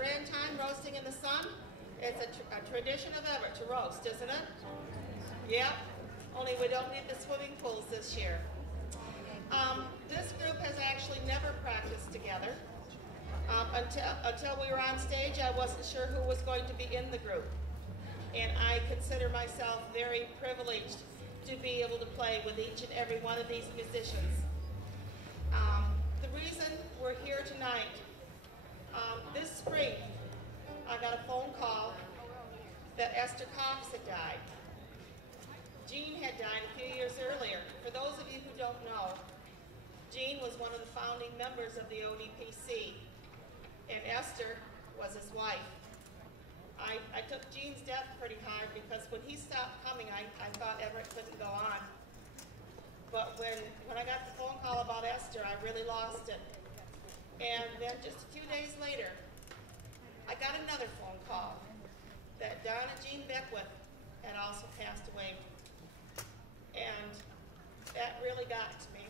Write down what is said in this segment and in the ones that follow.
grand time roasting in the sun? It's a tradition of Evart to roast, isn't it? Yep, only we don't need the swimming pools this year. This group has actually never practiced together. Until we were on stage, I wasn't sure who was going to be in the group. And I consider myself very privileged to be able to play with each and every one of these musicians. The reason we're here tonight, this spring, I got a phone call that Esther Cox had died. Jean had died a few years earlier. For those of you who don't know, Jean was one of the founding members of the ODPC, and Esther was his wife. I took Jean's death pretty hard because when he stopped coming, I thought Evart couldn't go on. But when I got the phone call about Esther, I really lost it. And then just a few days later, I got another phone call that Donna Jean Beckwith had also passed away. And that really got to me.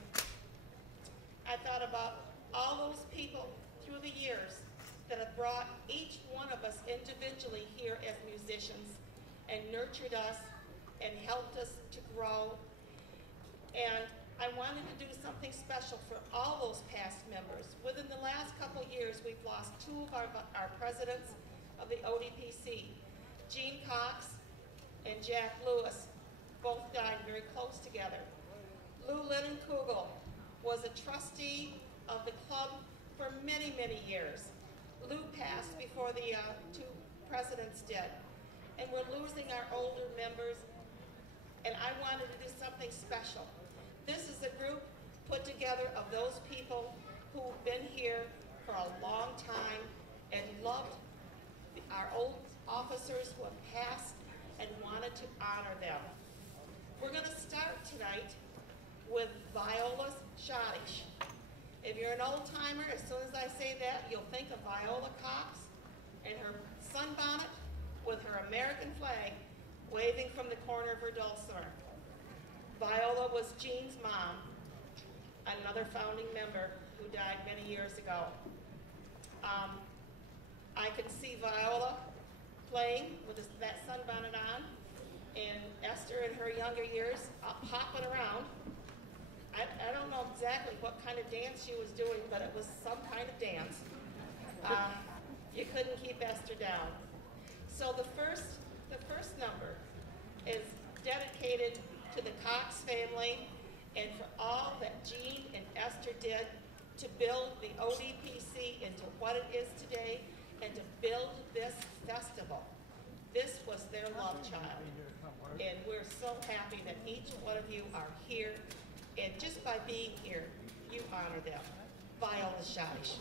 I thought about all those people through the years that have brought each one of us individually here as musicians and nurtured us and helped us to grow. And I wanted to do something special for all those past members. Within the last couple years, we've lost two of our presidents of the ODPC. Gene Cox and Jack Lewis both died very close together. Lou Lindenkugel was a trustee of the club for many, many years. Lou passed before the two presidents did. And we're losing our older members, and I wanted to do something special. This is a group put together of those people who've been here for a long time and loved our old officers who have passed and wanted to honor them. We're going to start tonight with Viola Schottische. If you're an old timer, as soon as I say that, you'll think of Viola Cox and her sunbonnet with her American flag waving from the corner of her dulcimer. Viola was Jean's mom, another founding member who died many years ago. I can see Viola playing with that sunbonnet on, and Esther in her younger years hopping around. I don't know exactly what kind of dance she was doing, but it was some kind of dance. You couldn't keep Esther down. So the first number is dedicated to the Cox family and for all that Jean and Esther did to build the ODPC into what it is today and to build this festival. This was their love child. And we're so happy that each one of you are here. And just by being here, you honor them. Viola Schottische.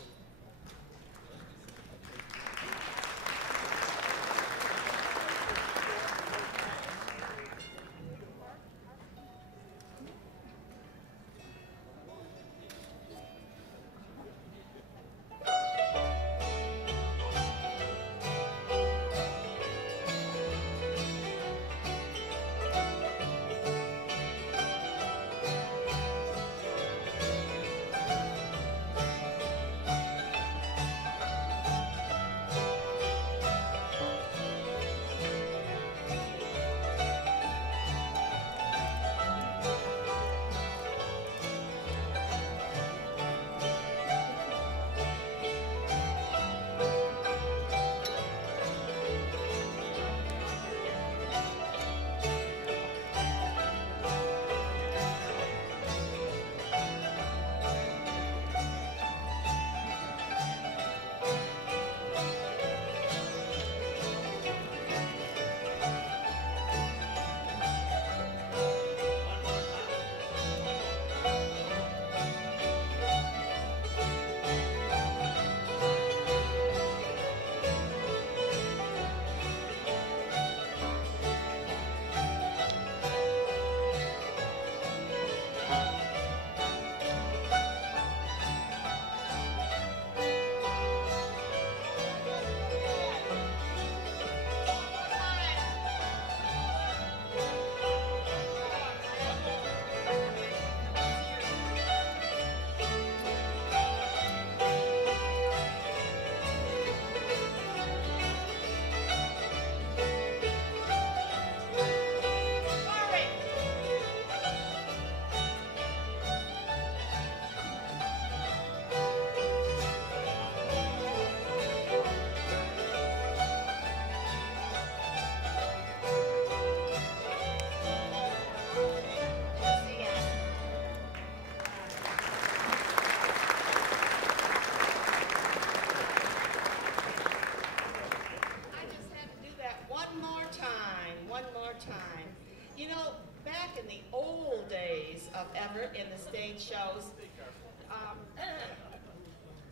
Everett in the stage shows.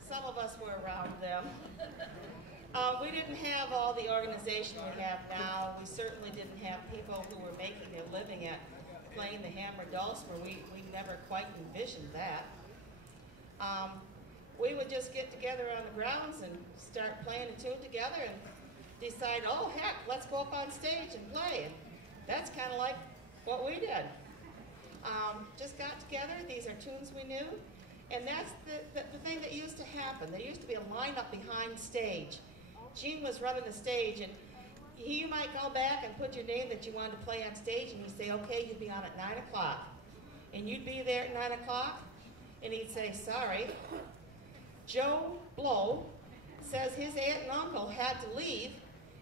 Some of us were around them. We didn't have all the organization we have now. We certainly didn't have people who were making a living at playing the hammer dulcimer. We never quite envisioned that. We would just get together on the grounds and start playing a tune together and decide, oh heck, let's go up on stage and play. And that's kind of like what we did. Just got together. These are tunes we knew. And that's the thing that used to happen. There used to be a lineup behind stage. Gene was running the stage, and you might go back and put your name that you wanted to play on stage, and he'd say, okay, you'd be on at 9 o'clock. And you'd be there at 9 o'clock, and he'd say, sorry, Joe Blow says his aunt and uncle had to leave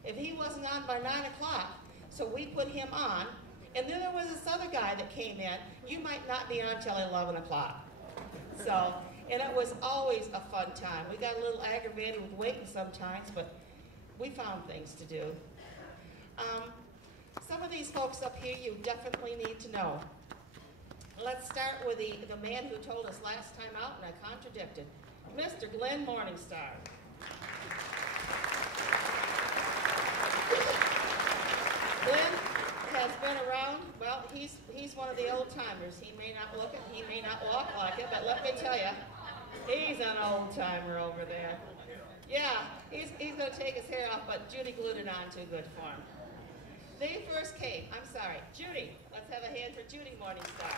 if he wasn't on by 9 o'clock, so we put him on. And then there was this other guy that came in. You might not be on till 11 o'clock. So, and it was always a fun time. We got a little aggravated with waiting sometimes, but we found things to do. Some of these folks up here you definitely need to know. Let's start with the man who told us last time out, and I contradicted, Mr. Glen Morningstar. Glen has been around. Well, he's one of the old timers. He may not look it, he may not walk like it, but let me tell you, he's an old timer over there. Yeah, he's going to take his hair off, but Judy glued it on too good for him. They first came, I'm sorry, Judy. Let's have a hand for Judy Morningstar.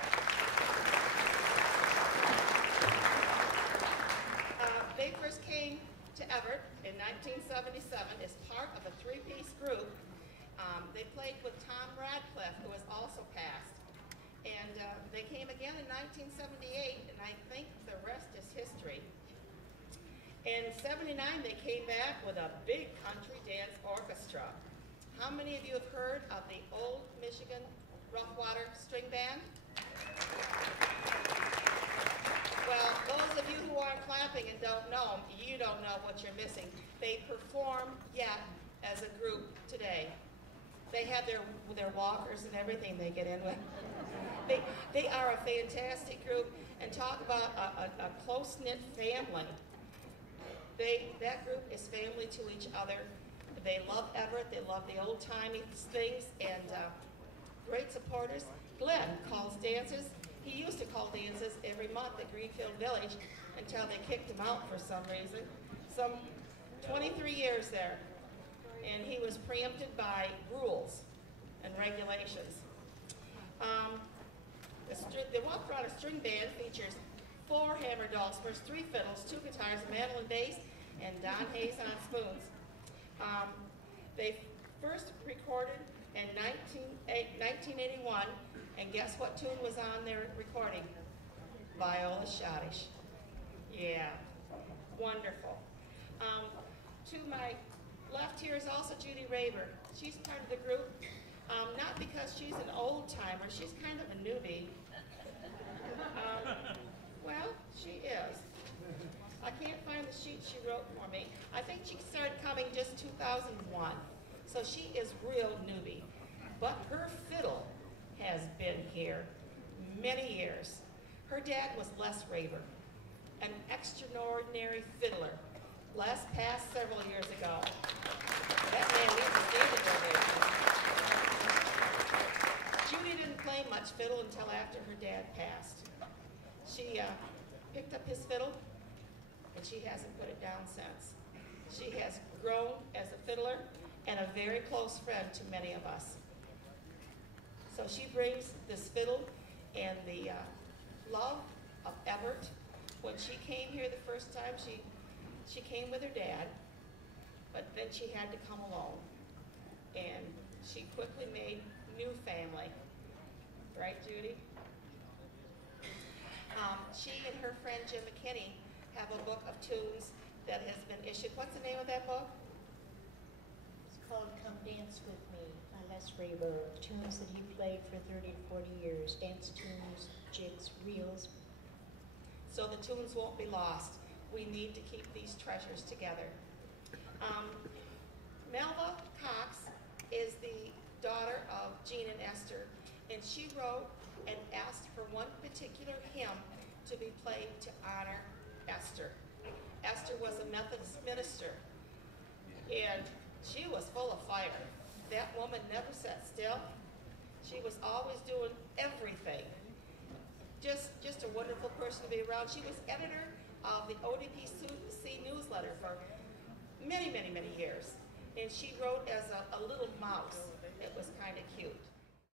They first came to Evart in 1977 as part of a three-piece group. They played with Tom Radcliffe, who has also passed. And they came again in 1978, and I think the rest is history. In 79, they came back with a big country dance orchestra. How many of you have heard of the Old Michigan Roughwater String Band? Well, those of you who aren't clapping and don't know them, you don't know what you're missing. They perform yet as a group today. They have their walkers and everything they get in with. They are a fantastic group, and talk about a close-knit family. That group is family to each other. They love Evart, they love the old-timey things, and great supporters. Glen calls dances. He used to call dances every month at Greenfield Village until they kicked him out for some reason. Some 23 years there. And he was preempted by rules and regulations. The Roughwater String Band features 4 hammer dulcimers, 3 fiddles, 2 guitars, a mandolin bass, and Don Hayes on spoons. They first recorded in 1981, and guess what tune was on their recording? Viola Schottische. Yeah, wonderful. To my left here is also Judy Raber. She's part of the group, not because she's an old timer, she's kind of a newbie. Well, she is. I can't find the sheet she wrote for me. I think she started coming just 2001, so she is real newbie. But her fiddle has been here many years. Her dad was Les Raber, an extraordinary fiddler. Les passed several years ago. That man needs a standing ovation. Judy didn't play much fiddle until after her dad passed. She picked up his fiddle, and she hasn't put it down since. She has grown as a fiddler and a very close friend to many of us. So she brings this fiddle and the love of Evart. When she came here the first time, she came with her dad, but then she had to come alone. And she quickly made new family. Right, Judy? She and her friend Jim McKinney have a book of tunes that has been issued. What's the name of that book? It's called Come Dance With Me by Les Raber. Tunes that he played for 30 to 40 years. Dance tunes, jigs, reels. So the tunes won't be lost. We need to keep these treasures together. Melva Cox is the daughter of Gene and Esther, and she wrote and asked for one particular hymn to be played to honor Esther. Esther was a Methodist minister, and she was full of fire. That woman never sat still. She was always doing everything. Just a wonderful person to be around. She was editor of the ODPC newsletter for many, many, many years. And she wrote as a little mouse.